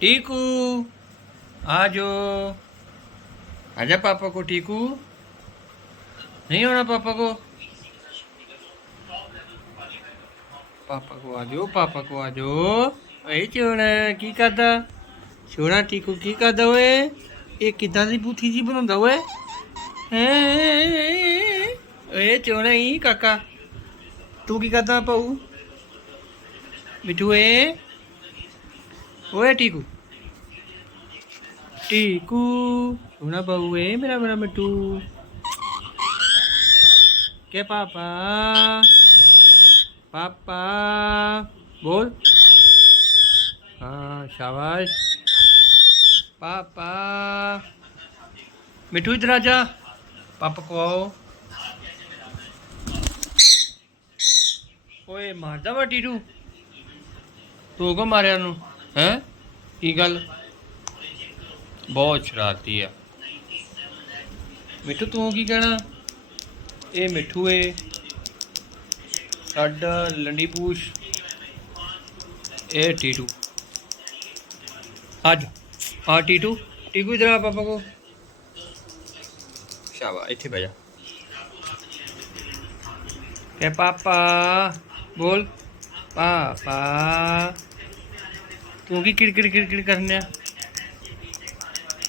टीकू आ जाओ आजा पापा को टीकू नहीं होना पापा को ਪਾਪਾ ਕੋ ਆ ਜਾਓ ਪਾਪਾ ਕੋ ਆ ਜਾਓ ਓਏ ਚੋਣਾ ਕੀ ਕਰਦਾ ਚੋਣਾ ਟੀਕੂ ਕੀ ਕਰਦਾ ਓਏ ਇਹ ਕਿਦਾਂ ਦੀ ਬੂਥੀ ਜੀ ਬਣਾਉਂਦਾ ਓਏ ਹੈਂ? ਓਏ ਚੋਣਾ ਹੀ ਕਾਕਾ ਤੂੰ ਕੀ ਕਰਦਾ ਪਾਉ ਮਿੱਠੂ ਏ ਓਏ ਟੀਕੂ। ਟੀਕੂ, ਹੁਣਾ ਬਹੂਏ ਮੇਰਾ ਮੇਰਾ ਮਿੱਟੂ। ਕੇ ਪਾਪਾ? ਪਾਪਾ, ਬੋਲ। ਹਾਂ, ਸ਼ਾਬਾਸ਼। ਪਾਪਾ। ਮਿੱਠੂ, ਇਧਰ ਆ ਜਾ। ਪਾਪਾ ਕੋ ਆਓ। ਓਏ, ਮਾਰਦਾ ਵਾ ਟੀਟੂ। ਤੂੰ ਕੋ ਮਾਰਿਆ ਨੂੰ ਹੈ? ਕੀ ਗੱਲ? ਬਹੁਤ ਸ਼ਰਾਰਤੀ ਆ। ਮਿੱਠੂ ਤੂੰ ਕੀ ਕਹਿਣਾ? ਇਹ ਮਿੱਠੂ ਏ। ਸਾਡਾ ਲੰਡੀ ਪੂਛ। ਇਹ ਟੀਟੂ। ਅੱਜ ਆ ਟੀਟੂ। ਟੀਕੂ ਇਧਰ ਆ ਪਾਪਾ ਕੋ ਸ਼ਾਬਾ ਇੱਥੇ ਬਹਿ ਜਾ। ਕੇ ਪਾਪਾ? ਬੋਲ। ਪਾਪਾ। ਤੂੰ ਕੀ ਕਿੜ ਕਿੜ ਕਿੜ ਕਿੜ ਕਰਨਿਆ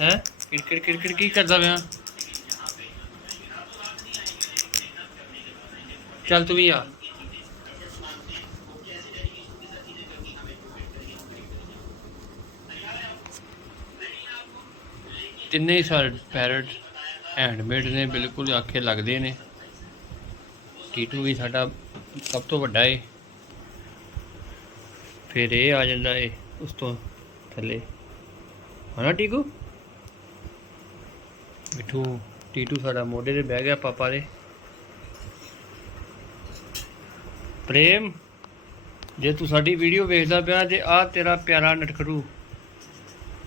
ਹੈ? ਕਿੜ ਕਿੜ ਕਿੜ ਕਿੜ ਕੀ ਕਰਦਾ ਪਿਆ? ਚੱਲ ਤੂੰ ਵੀ ਆ। ਤਿੰਨੇ ਸਾਰੇ ਪੈਰਟ ਹੈਂਡਮੇਡ ਨੇ, ਬਿਲਕੁਲ ਆਖੇ ਲੱਗਦੇ ਨੇ। ਟੀਟੂ ਵੀ ਸਾਡਾ ਸਭ ਤੋਂ ਵੱਡਾ ਏ। ਫਿਰ ਇਹ ਆ ਜਾਂਦਾ ਏ। ਉਸ ਤੋਂ ਥੱਲੇ। ਹਨਾ ਟੀਕੂ? ਮਿੱਠੂ, ਟੀਟੂ ਸਾਡਾ ਮੋਢੇ ਤੇ ਬਹਿ ਗਿਆ ਪਾਪਾ ਦੇ। ਪ੍ਰੇਮ, ਜੇ ਤੂੰ ਸਾਡੀ ਵੀਡੀਓ ਵੇਖਦਾ ਪਿਆ ਤੇ ਆ ਤੇਰਾ ਪਿਆਰਾ ਨਟਖੜੂ।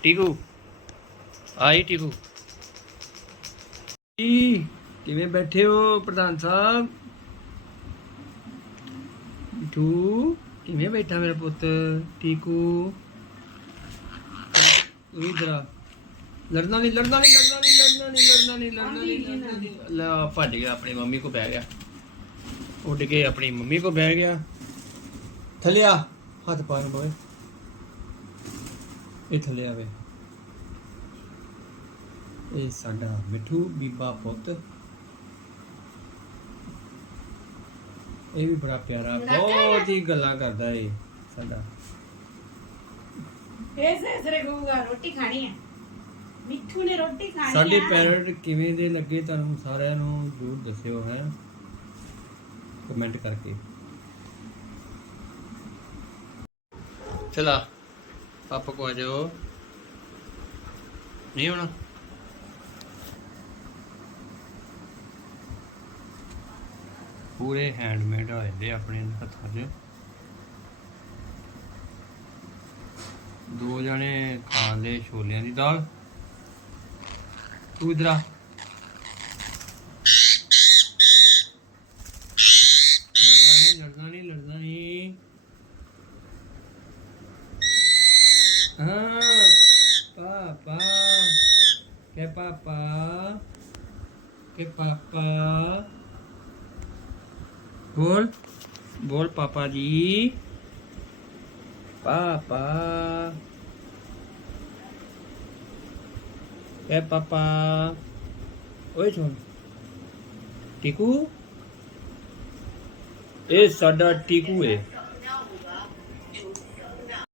ਟੀਕੂ ਆਈ ਟੀਕੂ। ਜੀ, ਕਿਵੇਂ ਬੈਠੇ ਹੋ ਪ੍ਰਧਾਨ ਸਾਹਿਬ? ਟੂ ਕਿਵੇਂ ਬੈਠਾ ਮੇਰਾ ਪੁੱਤ? ਟੀਕੂ ਇਧਰ ਆ ਲੜਨਾ ਨਹੀਂ ਲੜਨਾ ਨਹੀਂ ਲੜਨਾ ਨਹੀਂ ਲੜਨਾ ਨਹੀਂ ਲੜਨਾ ਨਹੀਂ ਲੜਨਾ ਨਹੀਂ ਲੜਨਾ ਨਹੀਂ ਲੈ ਭੱਜ ਗਿਆ ਆਪਣੀ ਮੰਮੀ ਕੋ ਬਹਿ ਗਿਆ। ਉੱਡ ਕੇ ਆਪਣੀ ਮੰਮੀ ਕੋ ਬਹਿ ਗਿਆ। ਥੱਲੇ ਆ ਹੱਥ ਪਾ ਨੂੰ ਬੋਏ ਇਹ ਥੱਲੇ ਆਵੇ ਇਹ ਸਾਡਾ ਮਿੱਠੂ ਬੀਬਾ ਪੁੱਤ। ਇਹ ਵੀ ਬੜਾ ਪਿਆਰਾ ਬਹੁਤ ਹੀ ਗੱਲਾਂ ਕਰਦਾ ਏ ਸਾਡਾ। ਐਸੇ ਐਸੇ ਕਹੂਗਾ ਰੋਟੀ ਖਾਣੀ ਹੈ। ਮਿੱਠੂ ਨੇ ਰੋਟੀ ਖਾਣੀ ਸਾਡੇ ਪੈਰਟ ਕਿਵੇਂ ਦੇ ਲੱਗੇ ਤੁਹਾਨੂੰ ਸਾਰਿਆਂ ਨੂੰ ਜ਼ਰੂਰ ਦੱਸਿਓ ਹੈ। ਕਮੈਂਟ ਕਰਕੇ। ਚਲਾ ਪਾਪਾ ਕੋ ਆ ਜਾਓ। ਨਹੀਂ ਹੋਣਾ ਪੂਰੇ ਹੈਂਡਮੇਡ ਹੋਏ ਦੇ ਆਪਣੇ ਹੱਥਾਂ 'ਚ। ਦੋ ਜਣੇ ਖਾਣ ਦੇ ਛੋਲਿਆਂ ਦੀ ਦਾਲ। ਤੂੰ ਇਧਰ ਆ। ਪਾਪਾ। ਪਾਪਾ? ਬੋਲ ਬੋਲ ਪਾਪਾ ਜੀ। papa. Eh papa. Oi John. Tiku. Eh sadar tiku eh.